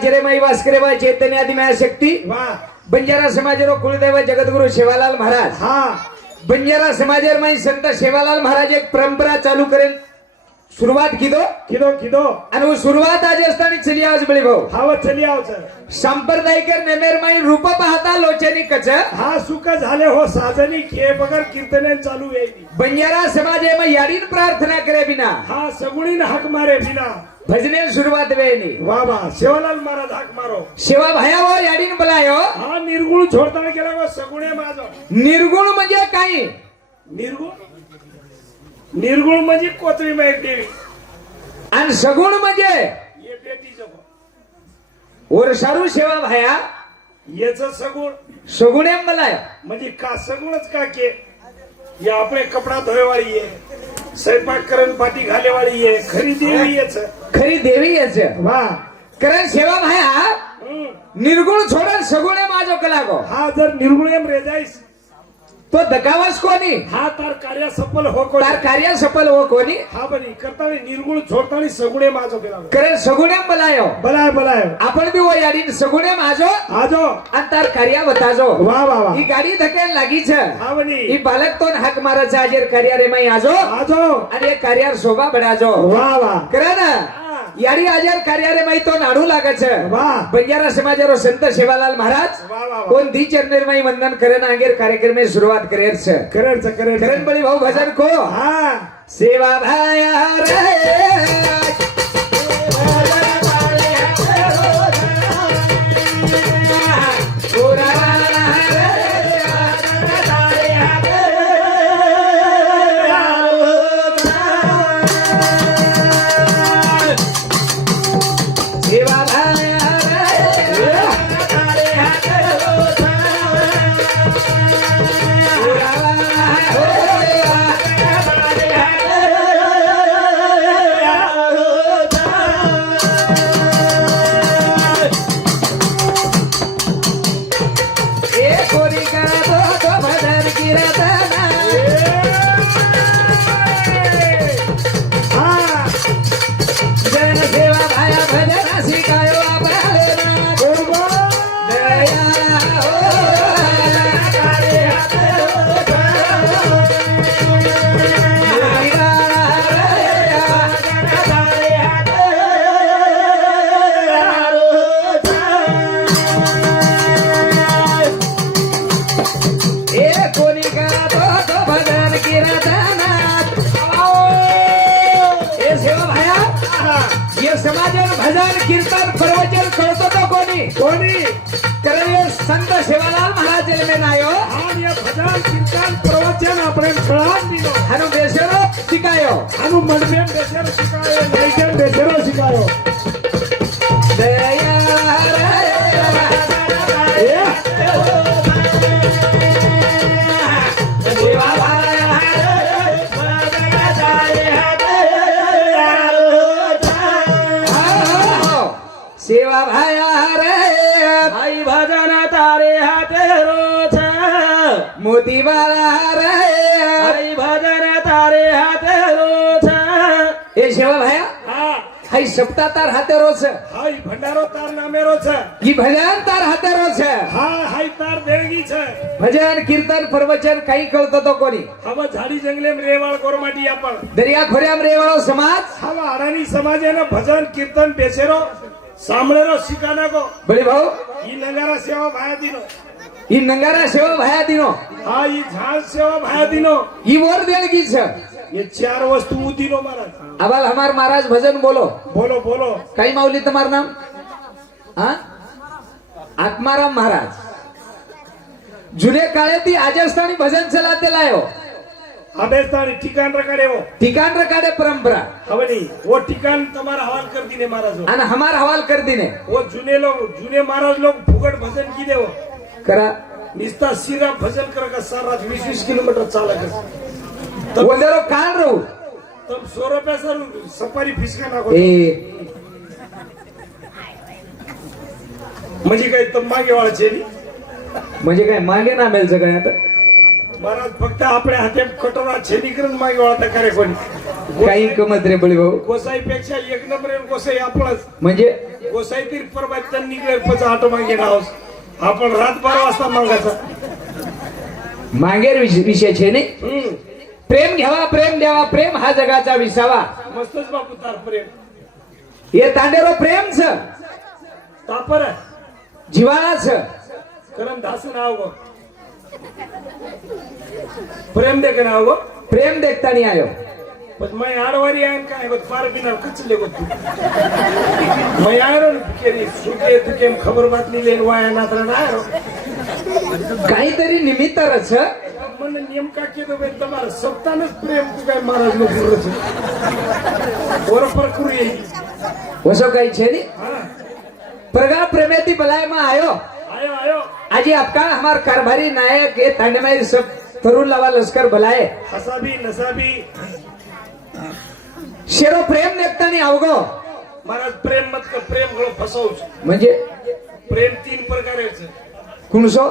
चिरेमाई वास्करे वा चैतन्य आदि माया शक्ती बंजारा समाजरो कुलदेव जगतगुरु सेवालाल महाराज बंजारा समाजर में संत सेवालाल महाराज एक परंपरा चालू करेल सुरुवात किदो आणि वो सुरुवात आज असताना चली आज बळी भाऊ चली आओ सांप्रदायिक नेमेर माई रूप पाहता लोचनी कच सुख झाले हो साजनी के बगर कीर्तने चालू येईल बंजारा समाज में याडीन प्रार्थना करे बिना सगुणीन हक मारे बिना भजने सुरुवात वेनी वाह सेवालाल महाराज हाक मारो सेवा भाया वो याडीन बोलायो निर्गुण छोडताना गेला वो सगुणे माझो निर्गुण म्हणजे काय निर्गुण म्हणजे कोथळी माहित देवी आणि सगुण म्हणजे ये बेटीचं वर्षारू सेवा भाया याच सगुण सगुणे बोलाय म्हणजे का सगुणच का के या आपले कपडा धोयवाळी आहे स्वयंपाक करण पाठी घालेवाळी आहे खरी देवी याच वा कारण सेवा भाया निर्गुण सोडून सगुणे माझो कलागो जर निर्गुण रेजाईस तो दकावास कोणी तार कार्य सफल हो कोणी बनी करता निर्गुण छोडताना सगुणे माझो केला कारण सगुणे बोलायो आपण बी वो याडी सगुणे माझो आजो आणि तार कार्य बताजो वा ही गाडी धकेल लागीच बनी ही बालक तो हाक माराचा आजेर कार्य रे माई आजो आणि एक कार्यार शोभा बडाजो वा कारण याडी आजार कार्यारे माई तो नाडू लागच बंजारा समाजरो संत सेवालाल महाराज कोण दी चरणेर माई वंदन करेन आगेर कार्यक्रम में शुरुआत करेन बड़ी भाऊ भजन को सेवा भाया रे भजन कीर्तन प्रवचन करतो तो कोणी कारण संत सेवालाल महाराज में नायो भजन कीर्तन प्रवचन आपण कळान दिलो हनु देशरो शिकायो हनु मनमेन देशरो शिकायो नैकेन देशरो शिकायो दया सेवा भाया रे भाई भजन तारे हाथे रोज मोती बाळा रे भाई भजन तारे हाथे रोज ए सेवा भाया हा हाई सप्ताह तार हाते रोज हाय भंडारो तार नामेरो છે ही भजन तार हाते रोज હા હાય તાર દેણગી છે भजन कीर्तन प्रवचन काही कळतं तो कोणी હવે ઝાડી જંગલેમ રેવાળ કોરમાટી આપણ दर्या खोऱ्याम रेवाळो समाज હવે આડાની સમાજેને ભજન કીર્તન બેસેરો સાંભળેરો શિકાના કો बळी भाऊ ઈ નગારા સેવા ભાયાદીનો ही नंगारा सेवा भाया दिनो હા ઈ ઝાડ સેવા ભાયાદીનો ही वर देणगी छ ये चार वस्तु उदीनो महाराज आबाल हमार महाराज भजन बोलो बोलो बोलो काही माऊली तुम्हार नाम हा आत्माराम महाराज जुने काळात आजस्थानी भजन चलाते लायो आबेस्तानी ठिकाण रकाडे वो ठिकाण रकाडे परंपरा હવે નહીં वो ठिकाण તમારા हवाल कर दीने महाराज आणि हमार हवाल कर दिने वो जुने महाराज लोग फुकट भजन की देव करा निस्ता सिरा भजन कर का सारा 20-20 किलोमीटर चाला कर बोलेरो काल रहू तब 100 रुपया सर सफारी फीस का नाको ए म्हणजे काय तब मागे वाळचे नी म्हणजे काय मागे ना मेलचं काय आता महाराज फक्त आपल्या हातात कटोरा छेदी करून मागे वाळता करे कोणी काही कमत रे बळी भाऊ गोसाई पेक्षा एक नंबर आहे गोसाई आपलाच म्हणजे गोसाई तरी परबात निघले पच आटो मागे नाव आपण रात 12 वाजता मागायचा मागेर विषय छे नाही प्रेम घ्यावा प्रेम द्यावा प्रेम हा जगाचा विसावा मस्तच बापू तार प्रेम हे तांडेरो प्रेम छ तापर जिवाळा छ करण दास नाव गो प्रेम दे नाव गो प्रेम देखतानी आयो पण मैं आडवारी आहे काय गो फार बिना कचले गो तू मैं आरो केरी सुके तुके खबर बातली लेन वाया नात्र ना काहीतरी निमित्त रच मन नेमका केलं बाई तुम्हाला सप्तानच प्रेम तू काय महाराज लोक बोलत बरोबर करू येईल वसो काही छे नी हा प्रगा प्रेमेती बलाय में आयो आयो आयो आज आपका हमार कारभारी नायक ये थाने में सब तरुण लावा लश्कर बलाय हसाबी नसाबी शेरो प्रेम देखतानी आवगो महाराज प्रेम मत कर प्रेम गळो फसवूच म्हणजे प्रेम 3 प्रकारेच कुणसो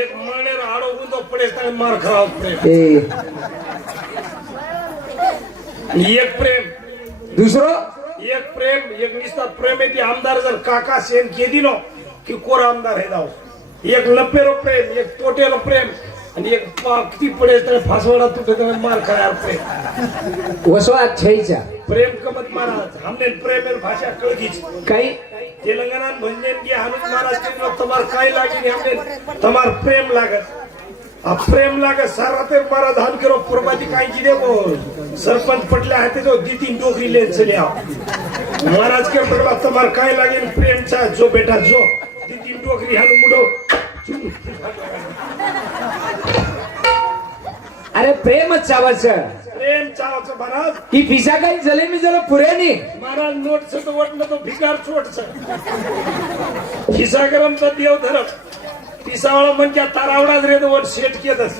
एक मळनेर आडो गुंदो पडेस तर मार खाव प्रेम ए एक प्रेम दुसरो एक प्रेम एक निस्ता प्रेम आहे ती आमदार जर काका सेन केदिनो की कोर आमदार हे दाव एक लपेरो प्रेम एक तोटेलो प्रेम आणि एक किती पडेस तर फासवडा तुटे तर मार खायार प्रेम वसो आज छईचा प्रेम कमत महाराज हमने प्रेमेर भाषा कळगीच काही तेलंगानात भजनेन की हनुज महाराज के तुम्हार काय लागी हमने तुम्हार प्रेम लागत आ प्रेम लागत सारा ते महाराज हम करो प्रभाती काय की देबो सरपंच पटले हाते जो दी 3 डोकरी लेन चले आओ महाराज के प्रभा तुम्हार काय लागे प्रेम चा जो बेटा जो दी 3 डोकरी हानु मुडो अरे प्रेमच चावच प्रेम चावच महाराज ही फिसा काही जले मी जरा पुरेनी महाराज नोट से तो वटन तो भिकार छोट छ खिसा गरम तो देव धरप पिसावाळा म्हणजे तारावडाच रे तो वर सेट केदस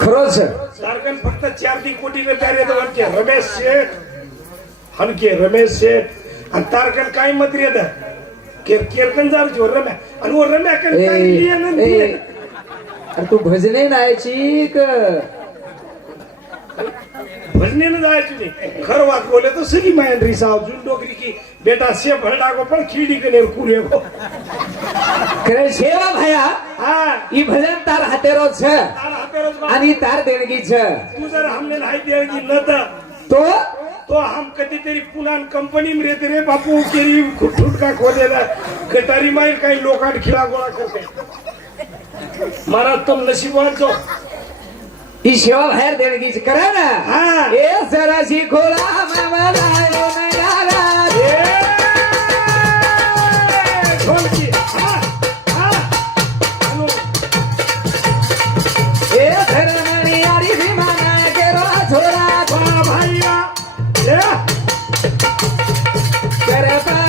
खरोच तारकन फक्त 4 कोटी ने प्यारे तो वरचे रमेश शेठ हनके रमेश शेठ आणि तारकन काय मत रे दा कीर्तन जार जो रम्या आणि वो रम्या कन काय लिये न दिये अरे तू भजने नायची क भजने न जायची नाही खर बात बोले तो सगी महेंद्री साहब जुन डोकरी की बेटा से भरडा को पण खीडी के नेर कुरे को करे सेवा भया हा ही भजन तार हातेरो छ तार हातेरोज बा आणि तार देणगी छ तू जर हमने नाही देगी न तो तो हम कधीतरी पुन्हा कंपनी में रहते रे बापू केरी खुटखुट का खोलेला गटारी माईल काही लोकांना खिळा गोळा करते महाराज तुम नशीबवान ही सेवा बाहेर देणगी करा ना हा ए जराशी खोला मामाला यो नगारा ढोलकी हा हा हॅलो ए धरमणी यारी विमाना केरो छोरा वा भाईया ए करता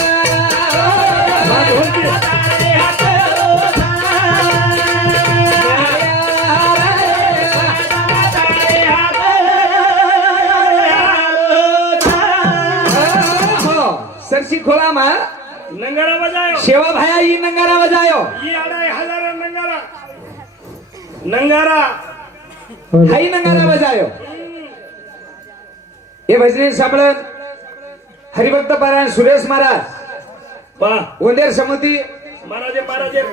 हात तारे हात रोचा तारे हात रोचा हो सरसी खोला मा नंगारा बजायो शेवा भाया ही नंगारा बजायो ये 2500 नंगारा नंगारा हाई नंगारा बजायो हे भजनी सापडत हरिभक्त पारायण सुरेश महाराज वाह वंदेर समिती महाराजे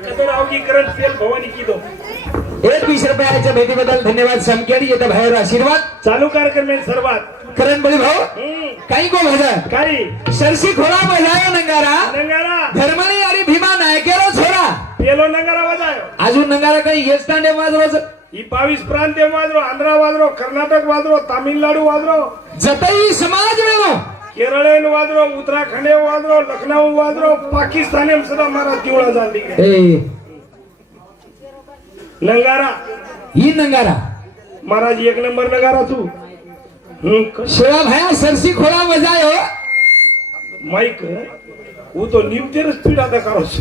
कदर अवगीकरण तेल भवानी की दो 21 रुपयाच्या भेटीबद्दल धन्यवाद समकेडी येते बाहेर आशीर्वाद चालू कार्यक्रम में सर्वात करण बळी भाऊ काही को भजन काही सरसी खोला बजायो नंगारा नंगारा धर्मनी आणि भीमा नायकेरो छोरा पेलो नंगारा बजायो अजून नंगारा काही हेच तांडे वाजरोच ही 22 प्रांतीय वाजरो आंध्रा वाजरो कर्नाटक वाजरो तामिळनाडू वाजरो जतई समाज वेळो केरळेन वाजरो उत्तराखंडे वाजरो लखनऊ वाजरो पाकिस्तानेम सुद्धा महाराज दिवळा झाली ए नंगारा ही नंगारा महाराज एक नंबर नंगारा तू शेवा भाया सरसी खोला बजायो माइक वो तो न्यूटेर स्पीड आता करोस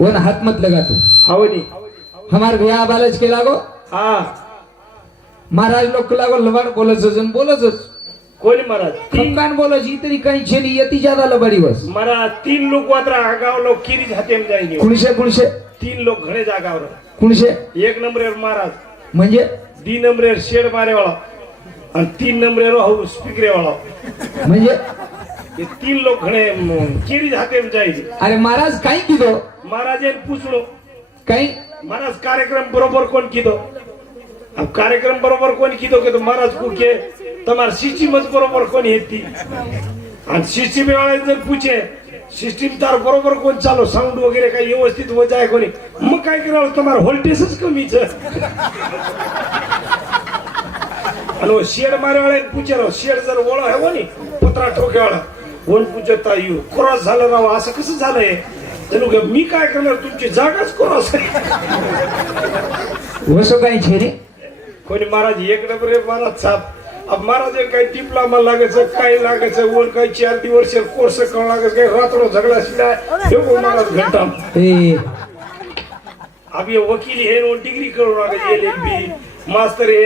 वन हाथ मत लगा तू हावनी हमार भैया बालच के लागो हा महाराज लोक लागो लबाड बोलच बोलच कोणी महाराज खमकान बोलच ही तरी काही छेली यती ज्यादा लबाडी बस महाराज 3 लोक वात्रा गाव लोक किरी हातेम जाईनी कुणशे 3 लोक घणे जागावर कुणशे एक नंबरेर महाराज म्हणजे 2 नंबरेर शेड मारे वाला आणि 3 नंबरेर हो स्पीकरे वाला म्हणजे ये 3 लोक घणे किरी हातेम जाईनी अरे महाराज काही किदो महाराजेन पूछलो काही महाराज कार्यक्रम बरोबर कोण कीधो अब कार्यक्रम बरोबर कोण कीधो के तो महाराज को के तमार सिस्टम बरोबर कोण येती आणि सिस्टम वाले जर पूछे सिस्टम तार बरोबर कोण चालो साऊंड वगैरे काही व्यवस्थित हो जाय कोणी मग काय करावं तमार व्होल्टेजच कमीच आणि शेड मारे वाले पूछे राव शेड जर ओळख आहे कोणी पत्रा ठोकेवाला कोण पूछता येऊ क्रॉस झालं राव असं कसं झालंय तर मी काय करणार तुमची जागाच क्रॉस आहे वसो काही छेरी कोणी महाराज एक नंबर महाराज साप अब महाराज काही डिप्लोमा लागायचं काय लागायचं वर काही 4 दिवस कोर्स करावं लागायचं काही रात्र झगडा शिलाय हे महाराज घंटा ए अब ये वकील हे डिग्री करू लागत LLB मास्तर हे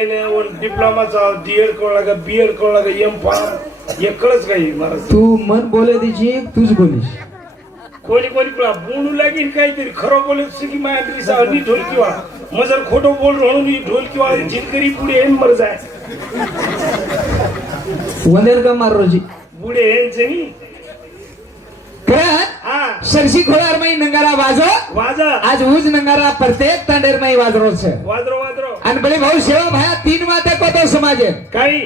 डिप्लोमाचा DED करू लागत BEd करू लागत M.Pharm हे कळच काही महाराज तू मन बोले तिची तूच बोलीस कोणी बोलू लागेल काहीतरी खरं बोलत की माझ्या ढोलकी वाळा मग जर खोटं बोल म्हणून ही ढोलकी वाळा झिलकरी पुढे हेन मर जाय वंदेल का मार रोजी पुढे हेनचे नी करण हा सरसी खोलार माई नंगारा वाजो वाजा आज उज नंगारा प्रत्येक तांडेर माई वाजरो छे वाजरो वाजरो आणि बळे भाऊ सेवा भाया 3 माते कोतो समाजे काही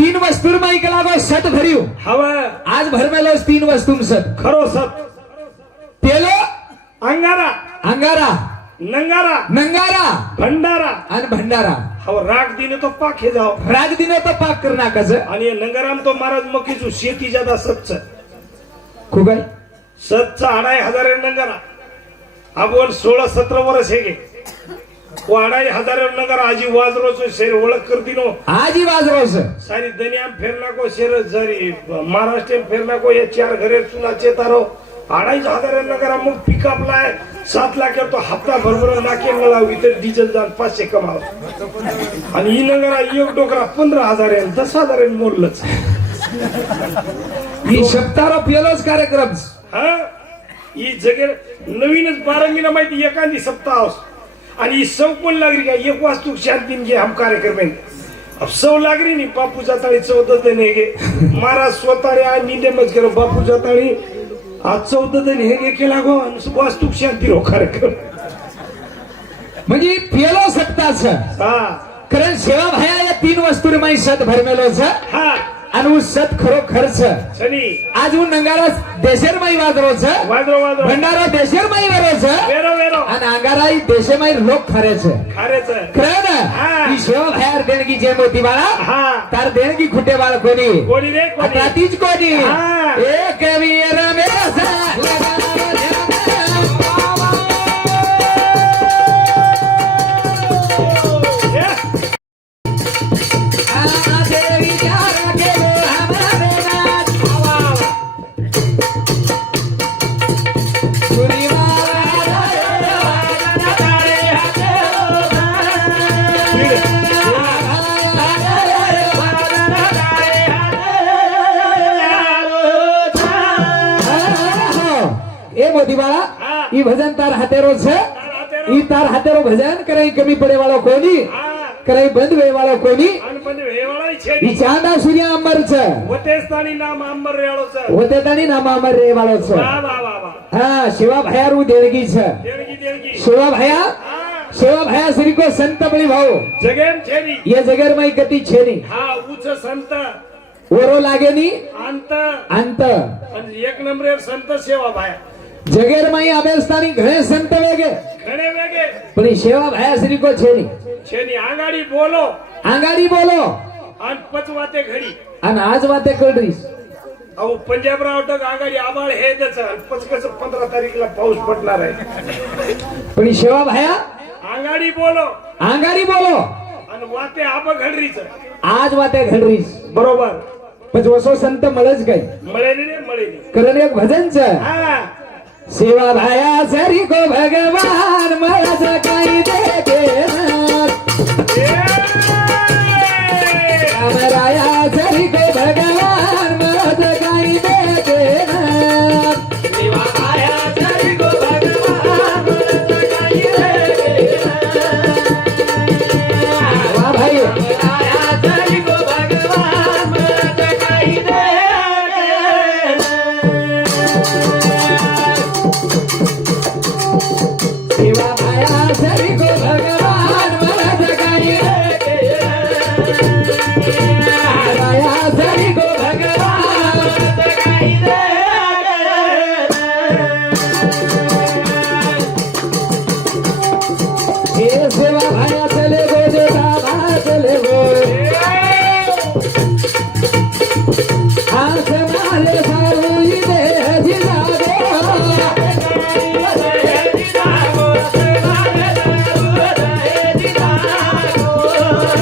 3 वस्तूर माई कलागो सत भरियो हवा आज भरमेलोस 3 वस्तूम सत खरो सत पेलो अंगारा अंगारा नंगारा नंगारा भंडारा आणि भंडारा हवा राग दिने तो पाक हे जाओ राग दिनो तो पाक करना कस आणि नंगाराम तो महाराज मकीचू शेती ज्यादा सतच खुगाई सतचा 2500 नंगारा आपण 16-17 वर्ष हे गे 2500 नंगारा आजी वाजरोचो शेर ओळख करती नो आजी वाजरोस सारी दुनिया फेरना को शेर जरी महाराष्ट्र फेरना को ये 4 घरे चुनाचे तारो 2500 नगरा मग पिकअप लाय 7 लाख तो हप्ता भरभर नाके लाव इतर डिझेल जाण 500 कमाव आणि ही नगरा एक डोकरा 15,000 आहे 10,000 मोरलच ही सप्ताह पेलोच कार्यक्रम हा ही जगे नवीनच 12 महिना माहिती एखादी सप्ताह आणि ही सौ पण लागली का एक वास्तू शांतीन घे हम कार्यक्रम अब सौ लागली नी बापू जाताळी 14 दिन हे गे महाराज स्वतः आ निंदे मत करो बापू जाताळी आज 14 दिन हे केला गो वास्तू शांती रो कार्यक्रम म्हणजे पेलो सप्ताह हा कारण सेवा भाया या 3 वस्तूर माई सत भरमेलो छ हा आणि उ सत खरो खर्च सनी आज उ नंगारा देशेर माई वाजरो छ वाजरो वाजरो भंडारा देशेर माई वरो छ वेरो वेरो आणि अंगाराई देशे माई लोक खरे छ खारेच खरं हा. ना ही सेवा भाया देणगी जे मोती बाळा हा तार देणगी खुटे बाळ कोणी कोणी रे कोणी आता तीच कोणी हा. एक वीर मेरा हे? એ મોદી વાળા હા. ઈ ભજન તાર હાથેરો છે તારા હાથેરો. ઈ તાર હાથેરો ભજન કરાઈ કમી પડે વાળો કોની હા કરાઈ બંધ વે વાળો કોની અને બધું વેવાળાય છે ઈ ચાંદા સૂર્ય અમર છે વતેસ્તાની નામ અંબર રેળો છે હોતે તાની નામ અમર રે વાળો છે વાહ વાહ વાહ વાહ હા શિવા ભાયારું દેણગી છે દેણગી દેણગી શિવા ભાયા હા શિવા ભાયા શ્રી કો સંત બળી ભાવ જગેમ છે ની ये जगह में गति छे नहीं હા ઉચ્ચ સંત ओरो लागे नहीं અંત अंत અને એક નંબરે સંત સેવા ભાઈ जगेर में आवेस्तानी घणे संत वेगे ઘણે વેગે पण ई सेवा भाया श्री को छे नहीं છે ની આંગાડી બોલો आंगाड़ी बोलो અને પચવાતે ઘડી अन आज बातें कर रही अहो पंजाब रावटक आघाडी आबाळ हे त्याचं पचकस 15 तारीखला पाऊस पडणार आहे पण ई सेवा भाया आघाडी बोलो आंगाड़ी बोलो आणि वाते आब घडरीच आज बातें घड रही बरोबर પછી વસો સંત મળે જ કઈ મળે ને મળે ની કરણ એક ભજન છે હા સેવા ભાયા સરી કો ભગવાન મળે છે કઈ દેખે રાયા સરી કો ભગવાન મળે છે કઈ દેખે સેવા ભાયા સરી કો ભગવાન મળે છે કઈ વાહ ભાઈ આયા સરી કો ભગવાન મળે છે કઈ સેવા ભાયા સરી કો ભગવાન મળે છે કઈ રાયા સરી કો ભગવાન એ સેવા ભાયા ચલે ગો દેતા ભા ચલે ગો આ સમાલે સારું ઈ દે જીલા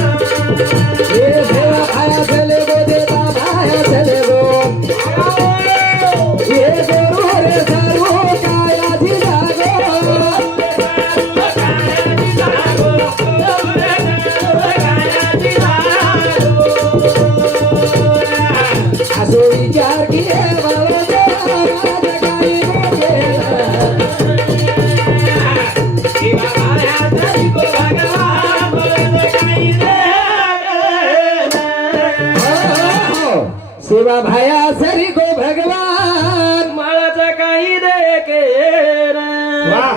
ये सेवा भाया चले गो देता भाया चले गो ये गोरू रे सारू काया जी जागो आसो विचार किए वालो जगाई मुझे सेवा भाया सरी को भगवान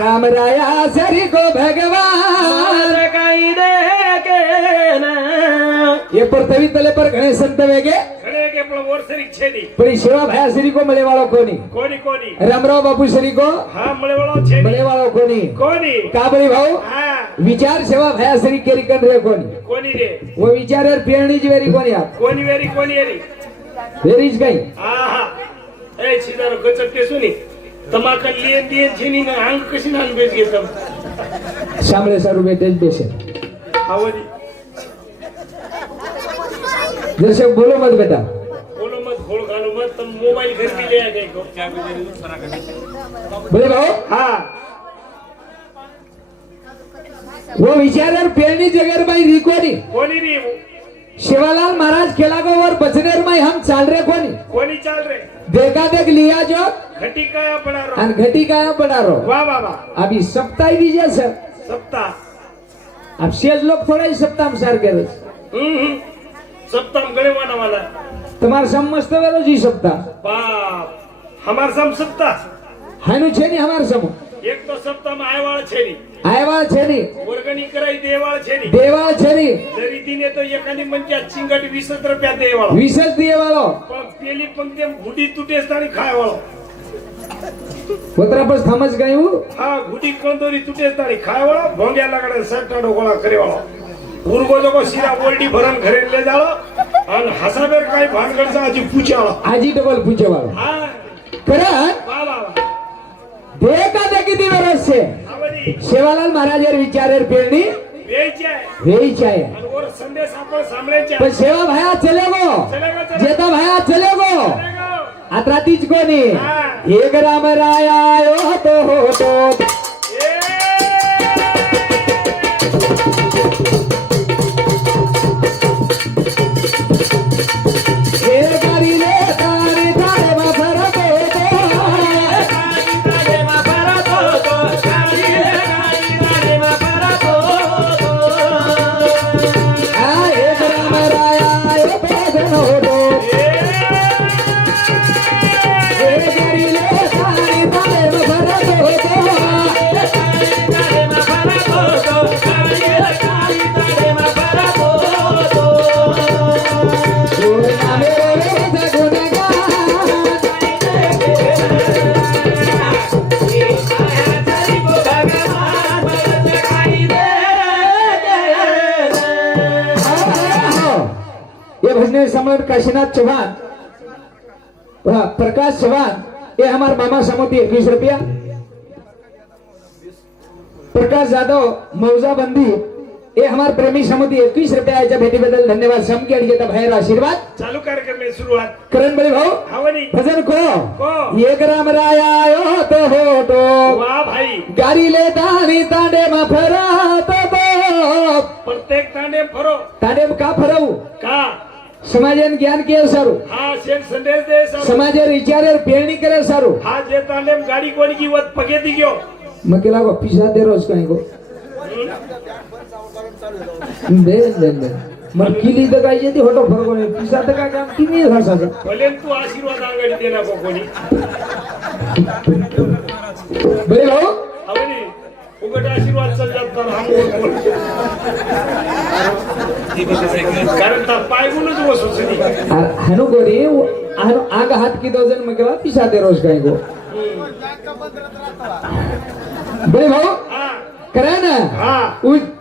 राम राया सरी को भगवान ये पर तवी तले पर घणे संत वेगे ઘણે કે પણ વર્ષરી છે ની पण ई सेवा भाया श्री को मिले वालो कोनी કોની કોની रामराव बापू श्री को હા મળે વાળો છે मिले ની वालो कोनी કોની काबरी भाऊ હા विचार सेवा भाया श्री केरी कर रे कोनी કોની રે वो विचार यार पेरणी जी वेरी कोनी आप કોની વેરી કોની એરી वेरी इज गई હા હા એ સીધારો ગચક કે શું ની તમાકર લેન દેન છે ની ને આંગ કશી નાન બેસ ગઈ તમ सामने सारू बेटे बेसे આવો જી दर्शक बोलो मत बेटा બોલો મત ઘોળ ગાલો મત તમ મોબાઈલ ખરીદી લે ગઈ કો बोले भाऊ હા वो विचार यार पेरणी जगह भाई रिकोनी કોની રી शिवालाल महाराज खेलागो और बचनेर में हम चाल रहे कोनी કોની ચાલ રે देखा देख लिया जो ઘટી કયા પડારો अन घटी काया पडारो વાહ वाह वाह अभी सप्ताह ही विजय सर सप्ताह अब शेष लोग थोड़ा ही सप्ताह में सार करे सप्ताह गणे वाला वाला तुम्हारे समस्त वेलो जी सप्ताह बाप हमार सम सप्ताह हानु छे नहीं हमारे सम एक तो सप्ताह में आयवाळ છે ની आयवा छे नहीं वर्गणी कराई देवाळ છે ની देवा छे नहीं जरी दिने तो एकानी मंच्या चिंगट 20 रुपया देवाळ विशेष दिए वालो पण पेली पंक्ती घुडी तुटेस ताणी खायवाळो उतरा पर समझ गई हूँ हा घुडी कंदोरी तुटेस ताणी खायवाळो भोंग्या लागडे सटाडो गोळा करेवाळो उरगो जको शिरा ओल्डी भरण घरे ले जाळो आणि हसाबेर काय भानगडचा आजी पूछाळो आजी डबल पूछे वालो हा करत वा वा वा देखा देखी दिवस से आवडी सेवालाल महाराज यार विचार यार पेरणी वेचे आहे वेई चाहे आणि वर संदेश आपण सांभाळायचे पण सेवा भाया चले गो चलेगा जेता भाया चले गो चलेगा आता तीच कोणी हा. एक राम राया आयो तो होतो ए हे करीले तारे तारे बापर होतो श्रीमान काशीनाथ चौहान, हाँ, प्रकाश चौहान, ये हमारे मामा समोती 21 रुपया। प्रकाश जाधव मौजा बंदी, ये हमारे प्रेमी समोती 21 रुपया याच्या भेटीबद्दल धन्यवाद। समके अडीचा बाहेर आशीर्वाद चालू कार्यक्रम सुरुवात करण बळे भाऊ हवनी भजन को को एक राम राया आयो तो हो तो वा भाई गारीले दाणी तांडे मा फरात तो प्रत्येक तांडे फरो तांडे का फरवू का समाजन ज्ञान के सारू हा शेर संदेश दे सब समाजर विचार पेरणी करे सारू हा जे तांडे गाडी कोणी की वत पगेती गयो मग केला गो पिसा दे रोज काही गो दे दे दे मग किली तर काय येते होतो फरक नाही पिसा तर काय काम तुम्ही घासाचा भले तू आशीर्वाद आंगडी देना को कोणी बरे भाऊ हवनी उगट आशीर्वाद चल जात तर हम कारण तर पाय गुणच वसुसनी हनु गोरी हनु आग हात की दोजन मग केला पिसा दे रोज काही गो बरे भाऊ हा करा ना हा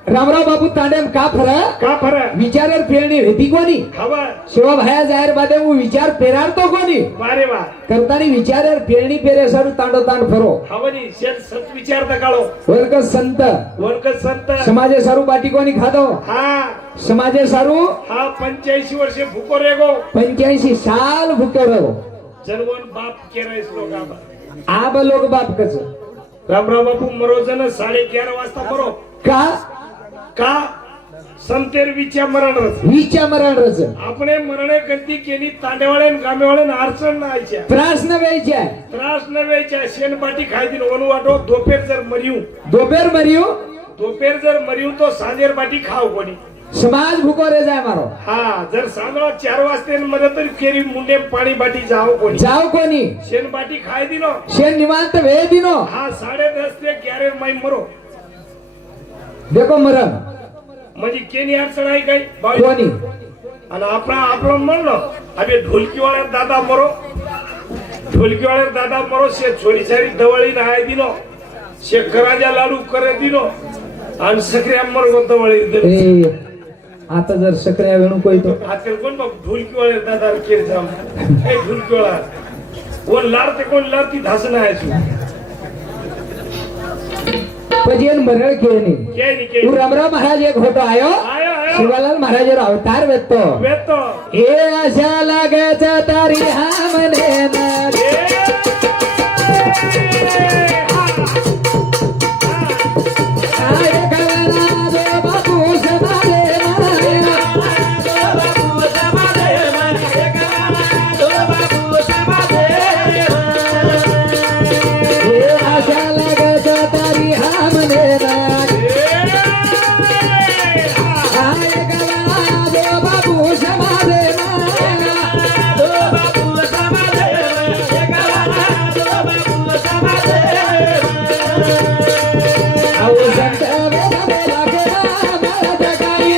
रामराव बापू तांडेम का फरा का फरा विचार पेरणी होती कोणी हवा शिवा भाया जाहीर बादे विचार पेरार तो कोणी वारे वा करतानी विचार पेरणी पेरे सारू तांडो तांड फरो हवनी शेर सत विचार दा काळो वर्ग संत वर्ग संत समाजे सारू बाटी कोणी खातो हा समाजे सारू हा 85 वर्षे भूको रेगो 85 साल भूके रहो जनवन बाप केरायस लोक आबा आब लोक बाप कच रामराव बापू मरोजन 11:30 वाजता मरो का का संतेर विच्या मरण रच विच्या मरण रच आपणे मरणे गलती केली तांडेवाळे गामेवाळे अडचण नायच्या त्रास न व्हायच्या त्रास न व्हायच्या शेणबाटी खाय दिन वनू वाटो दोपेर जर मरियू दोपेर मरियो दोपेर जर मरियू तो सांजेर बाटी खाव कोणी समाज भूको रे जाय मारो हा जर सांजळा 4 वाजते मध्ये तरी केरी मुंडे पाणी बाटी जाव कोणी जाव कोणी शेणबाटी खाय दिनो शेन निवांत वे दिनो हा 10:30 ते 11 माई मरो देखो मरण म्हणजे केनी अडचण आहे काही कोणी आणि आपलं म्हणलं अबे ढोलकीवाळ्या दादा मरो ढोलकीवाळ्या दादा मरो शे छोरी सारी दवळी नाही दिनो शेखराजा लाडू करे दिनो आणि सक्रिया मरो दवळी ए आता जर सक्रिया वेणू कोई तो आजकाल कोण बघ ढोलकीवाळ्या दादा केर जाम ए ढोलकीवाळा कोण लाडते कोण लाडती धासन आहे पजेन मरळ केनी केनी केनी तू रामराव महाराज एक होतो आयो आयो आयो शिवालाल महाराज अवतार वेतो वेतो ए आशा लागायचा तारी हा म्हणे ना आय गवना दो बापू समारे ए आशा लागायचा तारी हा म्हणे ना आय गवना दो बापू समारे आओ संत वेला के मारा जगाई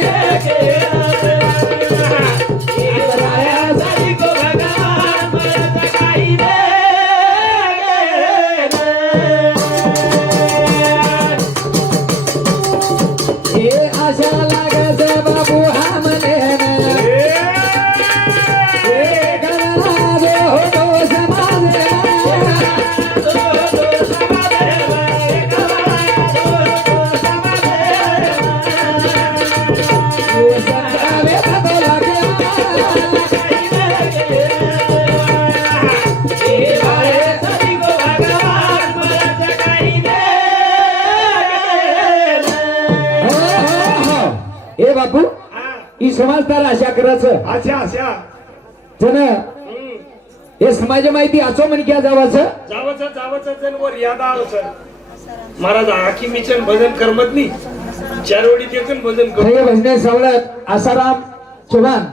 ए आशा लागायचा बापू हा म्हणे ना ए गवना दो होतो समारे ए बापू ही समाज तार आशा करायचं अच्छा अच्छा जन हे समाज माहिती आचो म्हण क्या जावाचं जावचं जनवर याद आवचं महाराज आखी मिशन भजन करमत नाही 4 वेळी देखील भजन कर खरे भजने सावळत आसाराम चव्हाण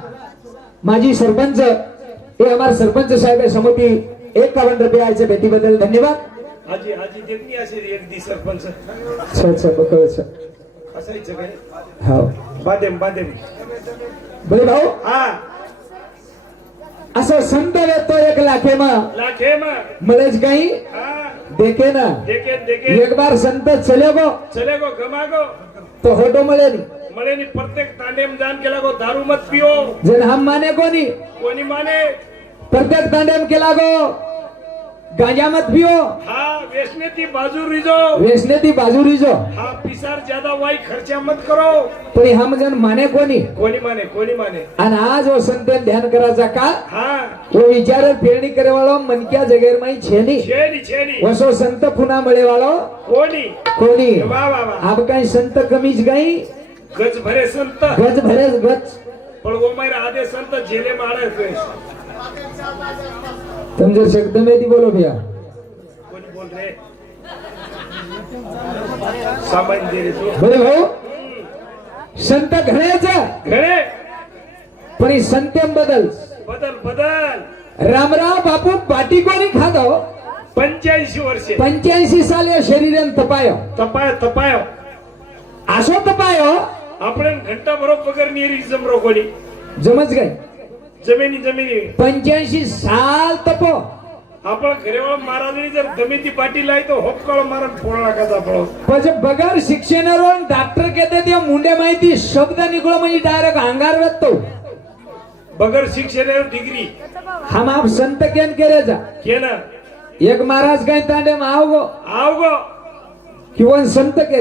माजी सरपंच हे हमारे सरपंच साहेब समोती 51 रुपयाचे भेटीबद्दल धन्यवाद आजी आजी देखणी असे एक दी सरपंच अच्छा बकळच असायचं काय हो बादेम बरे भाऊ हा असं संत येतो 1 लाखे लाखे मग मलेज काही हा देखे ना देखे एक बार संत चले गो चले गो गमा गो तो होटो मळे नाही मळेनी प्रत्येक तांडेम जाण केला गो दारू मत पिओ जन हम माने कोणी कोणी माने प्रत्येक तांडेम केला गो गांजा मत पिओ हा वेसने ती बाजू रिजो वेसने ती बाजू रिजो हा पिसार ज्यादा वाई खर्चा मत करो पण हम जन माने कोणी कोणी माने आणि आज वो संतेन ध्यान करायचा का हा वो विचार फेरणी करे वाळो मनक्या जगेर माई छेनी छेनी वसो संत पुन्हा मळे वाळो कोणी कोणी वा वा वा अब काही संत कमीच गाई गज भरे संत गज भरेच गज पण वो मेरे आधे संत झेले मारे तुम जो शब्द में थी बोलो भैया कोणी बोल रे सामान दे रे तू बोले भाऊ संत घड्याच घडे पण संतेम बदल बदल रामराव बापू पाटी कोणी खातो 85 वर्षे 85 साल या शरीरन तपायो तपाय असो तपायो आपण घंटा बरोबर नेरी जमरो कोणी जमच गय जमिनी 85 साल तपो आपण घरेवा महाराजांनी जर दमेती पाटी लाई तो होपकाळ मारण फोडला कसा पळो पण बगर शिक्षणावर डॉक्टर कहते ते मुंडे माहिती शब्द निघलो म्हणजे डायरेक्ट अंगार वरतो बगर शिक्षणावर डिग्री हम आप संत केन केरेचा केना एक महाराज काय तांडे आवगो आवगो किंवा संत केरे